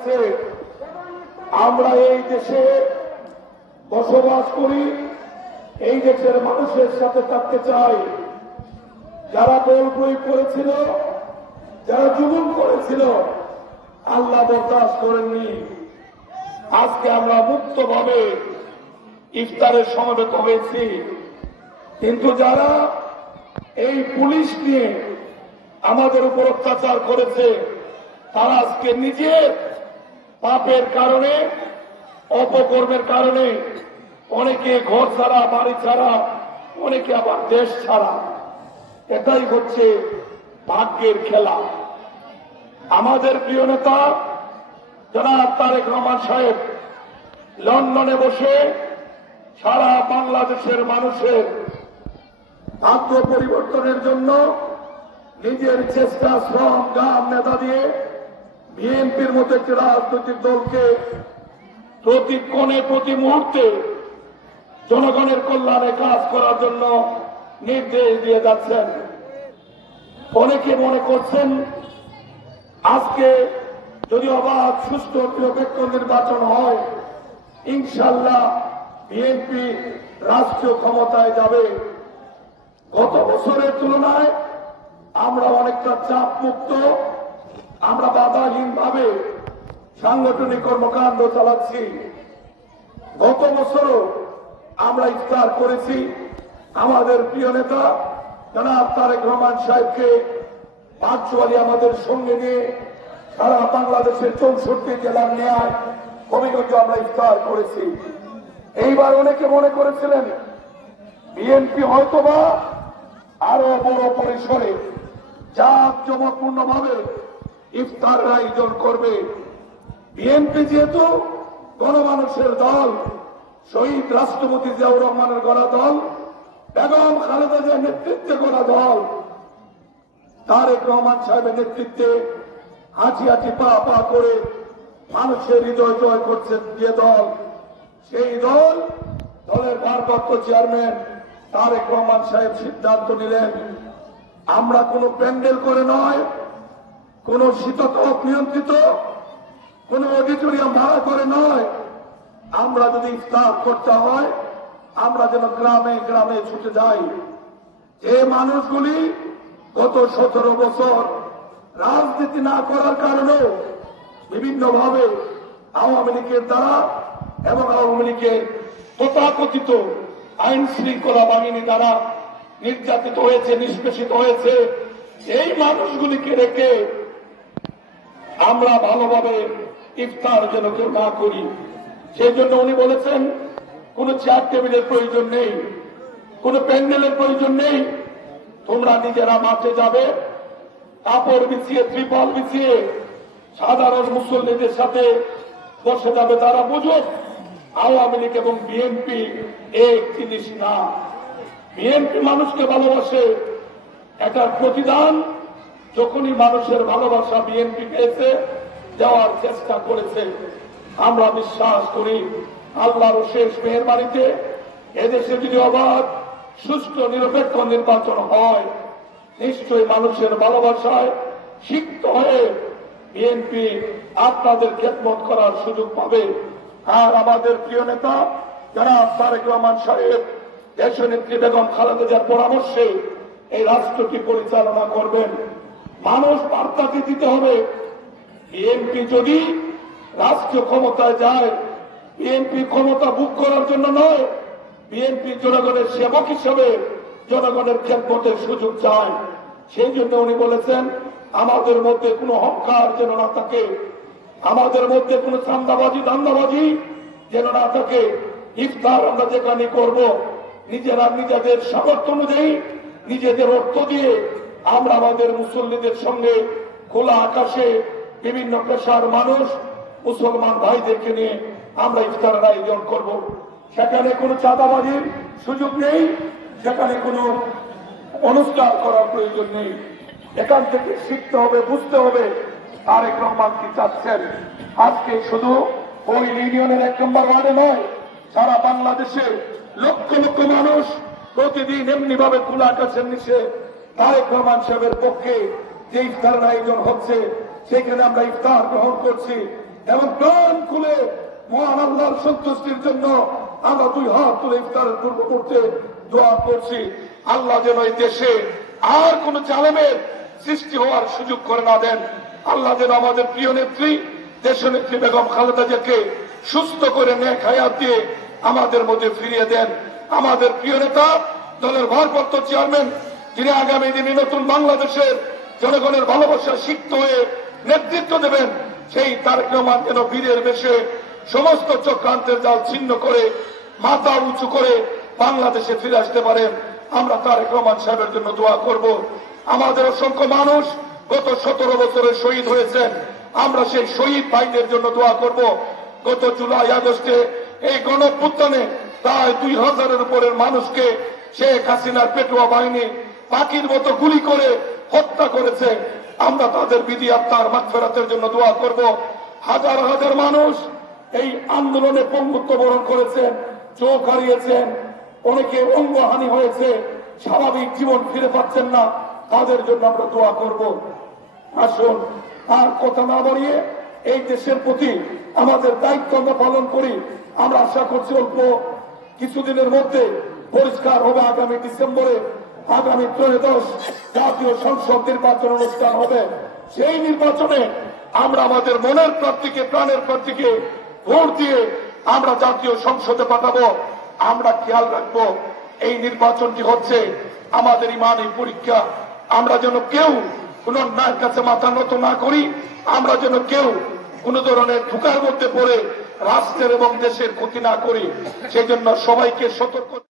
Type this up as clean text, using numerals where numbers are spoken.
হচ্ছে আমরা এই দেশে বসবাস করি, এই দেশের মানুষের সাথে থাকতে চাই। যারা বল প্রয়োগ করেছিল, যারা জুলুম করেছিল, আল্লাহ বরদাস্ত করেননি। আজকে আমরা মুক্তভাবে ইফতারের সমবেত হয়েছি, কিন্তু যারা এই পুলিশ নিয়ে আমাদের উপর অত্যাচার করেছে, তারা আজকে নিজের পাপের কারণে, অপকর্মের কারণে অনেকে ঘর ছাড়া, বাড়ি ছাড়া, অনেকে আবার দেশ ছাড়া। এটাই হচ্ছে ভাগ্যের খেলা। আমাদের প্রিয় নেতা জনাব তারেক রহমান সাহেব লন্ডনে বসে সারা বাংলাদেশের মানুষের ভাগ্য পরিবর্তনের জন্য নিজের চেষ্টা, শ্রম, গাম, নেতা দিয়ে বিএনপির মতো একটি রাজনৈতিক দলকে প্রতিক্ষণে, প্রতি মুহূর্তে জনগণের কল্যাণে কাজ করার জন্য নির্দেশ দিয়ে যাচ্ছেন। অনেকে মনে করছেন আজকে যদি অবাধ, সুষ্ঠু, নিরপেক্ষ নির্বাচন হয়, ইনশাল্লাহ বিএনপি রাষ্ট্রীয় ক্ষমতায় যাবে। গত বছরের তুলনায় আমরা অনেকটা চাপ মুক্ত, আমরা বাধাহীনভাবে সাংগঠনিক কর্মকাণ্ড চালাচ্ছি। গত বছরও আমরা ইফতার করেছি আমাদের প্রিয় নেতা জনাব তারেক রহমান সাহেবকে ভার্চুয়ালি আমাদের সঙ্গে নিয়ে সারা বাংলাদেশের 64 জেলার ন্যায় হবিগঞ্জে আমরা ইফতার করেছি। এইবার অনেকে মনে করেছিলেন বিএনপি হয়তোবা আরো বড় পরিসরে জাঁকজমকপূর্ণভাবে ইফতারের আয়োজন করবে। বিএনপি যেহেতু গণমানুষের দল, শহীদ রাষ্ট্রপতি জিয়াউর রহমানের গড়া দল, বেগম খালেদা জিয়ার নেতৃত্বে গড়া দল, তারেক রহমান সাহেবের নেতৃত্বে হাঁটি হাঁটি পা পা করে মানুষের হৃদয় জয় করছেন যে দল, সেই দলের ভারপ্রাপ্ত চেয়ারম্যান তারেক রহমান সাহেব সিদ্ধান্ত নিলেন আমরা কোনো প্যান্ডেল করে নয়, কোন শীততাপ নিয়ন্ত্রিত কোন অডিটোরিয়াম ভাড়া করে নয়, আমরা যদি ইফতার করতে হয় আমরা যেন গ্রামে গ্রামে ছুটে যাই। যে মানুষগুলি গত 17 বছর রাজনীতি না করার কারণেও বিভিন্নভাবে আওয়ামী লীগের দ্বারা এবং আওয়ামী লীগের তথাকথিত আইন শৃঙ্খলা বাহিনী দ্বারা নির্যাতিত হয়েছে, নিষ্পেষিত হয়েছে, এই মানুষগুলিকে রেখে আমরা ভালোভাবে ইফতার যেন কেউ না করি। সেই জন্য উনি বলেছেন কোন চেয়ার টেবিলের প্রয়োজন নেই, কোন প্যান্ডেলের প্রয়োজন নেই, তোমরা নিজেরা মাঠে যাবে, কাপড় বিছিয়ে, ত্রিপল বিছিয়ে সাধারণ মুসল্লিদের সাথে বসে যাবে। তারা বুঝুক আওয়ামী লীগ এবং বিএনপি এক জিনিস না। বিএনপি মানুষকে ভালোবাসে, এটার প্রতিদান যখনই মানুষের ভালোবাসা বিএনপি পেয়েছে, দেওয়ার চেষ্টা করেছে। আমরা বিশ্বাস করি আল্লাহর শেষ মেহেরবানিতে এদেশে যদি অবাধ, সুষ্ঠু, নিরপেক্ষ নির্বাচন হয়, নিশ্চয়ই মানুষের ভালোবাসায় সিক্ত হয়ে বিএনপি আপনাদের খেদমত করার সুযোগ পাবে। আর আমাদের প্রিয় নেতা জনাব তারেক রহমান সাহেব দেশনেত্রী বেগম খালেদা জিয়ার পরামর্শে এই রাষ্ট্রটি পরিচালনা করবেন। মানুষ বার্তাকে দিতে হবে বিএনপি যদি রাষ্ট্রীয় ক্ষমতায় যায়, বিএনপি ক্ষমতা বুক করার জন্য নয়, বিএনপি জনগণের সেবক হিসেবে জনগণের খেদমতের সুযোগ চায়। সেই জন্য উনি বলেছেন আমাদের মধ্যে কোনো অহংকার যেন না থাকে, আমাদের মধ্যে কোনো চান্দাবাজি, দান্দাবাজি যেন না থাকে। ইফতার আমরা যেখানে করব নিজেরা নিজেদের সামর্থ্য অনুযায়ী, নিজেদের অর্থ দিয়ে আমরা আমাদের মুসল্লিদের সঙ্গে খোলা আকাশে বিভিন্ন পেশার মানুষ, মুসলমান ভাইদেরকে নিয়ে আমরা ইফতারের আয়োজন করব। সেখানে কোনো চাঁদাবাজির সুযোগ নেই, সেখানে কোনো অনুষ্ঠান করার প্রয়োজন নেই। এখান থেকে শিখতে হবে, বুঝতে হবে তারেক রহমান কি চাচ্ছেন। আজকে শুধু ওই ইউনিয়নের 1 নম্বর ওয়ার্ডে নয়, সারা বাংলাদেশে লক্ষ লক্ষ মানুষ প্রতিদিন এমনি ভাবে খোলা আকাশের নিচে তারেক রহমান সাহেবের পক্ষে যে ইফতারের আয়োজন হচ্ছে, সেখানে আমরা ইফতার গ্রহণ করছি। এবং প্রাণ খুলে মহান আল্লাহর সন্তুষ্টির জন্য আমরা 2 হাত তুলে ইফতারের পূর্ব মুহূর্তে দোয়া করছি। আল্লাহ যেন এই দেশে আর কোন জালেমের সৃষ্টি হওয়ার সুযোগ করে না দেন। আল্লাহ যেন আমাদের প্রিয় নেত্রী দেশনেত্রী বেগম খালেদা জিয়াকে সুস্থ করে নেক হায়াত দিয়ে আমাদের মধ্যে ফিরিয়ে দেন। আমাদের প্রিয় নেতা দলের ভারপ্রাপ্ত চেয়ারম্যান যিনি আগামী দিনে নতুন বাংলাদেশের জনগণের ভালোবাসা সিক্ত হয়ে নেতৃত্ব দেবেন, সেই তারেক রহমান যেন বীরের বেশে সমস্ত চক্রান্তের জাল ছিন্ন করে মাথা উঁচু করে বাংলাদেশে ফিরে আসতে পারেন। আমরা তারেক রহমান সাহেবের জন্য দোয়া করব। আমাদের অসংখ্য মানুষ গত 17 বছরে শহীদ হয়েছেন, আমরা সেই শহীদ ভাইদের জন্য দোয়া করব। গত জুলাই আগস্টে এই গণঅভ্যুত্থানে প্রায় 2000-এর উপরের মানুষকে শেখ হাসিনার পেটুয়া বাহিনী পাখির মতো গুলি করে হত্যা করেছে। আমরা তাদের বিধি আত্মার মাগফিরাতের জন্য দোয়া করব। হাজার হাজার মানুষ এই আন্দোলনে পঙ্গুত্ব বরণ করেছেন, চোখ হারিয়েছেন, অনেকে অঙ্গহানি হয়েছে, স্বাভাবিক জীবন ফিরে পাচ্ছেন না, তাদের জন্য আমরা দোয়া করব। আসুন আর কথা না বাড়িয়ে এই দেশের প্রতি আমাদের দায়িত্ব আমরা পালন করি। আমরা আশা করছি অল্প কিছুদিনের মধ্যে পরিষ্কার হবে আগামী ডিসেম্বরে আগামী 13 জাতীয় সংসদ নির্বাচন অনুষ্ঠান হবে। সেই নির্বাচনে আমরা আমাদের মনের প্রার্থীকে প্রাণের প্রার্থীকে ভোট দিয়ে আমরা জাতীয় সংসদে পাঠাবো। আমরা খেয়াল রাখবো এই নির্বাচনটি হচ্ছে আমাদের ইমানি পরীক্ষা। আমরা যেন কেউ কোন অন্যায়ের কাছে মাথা নত না করি, আমরা যেন কেউ কোন ধরনের ঢুকার মধ্যে পড়ে রাষ্ট্রের এবং দেশের ক্ষতি না করি। সেজন্য সবাইকে সতর্ক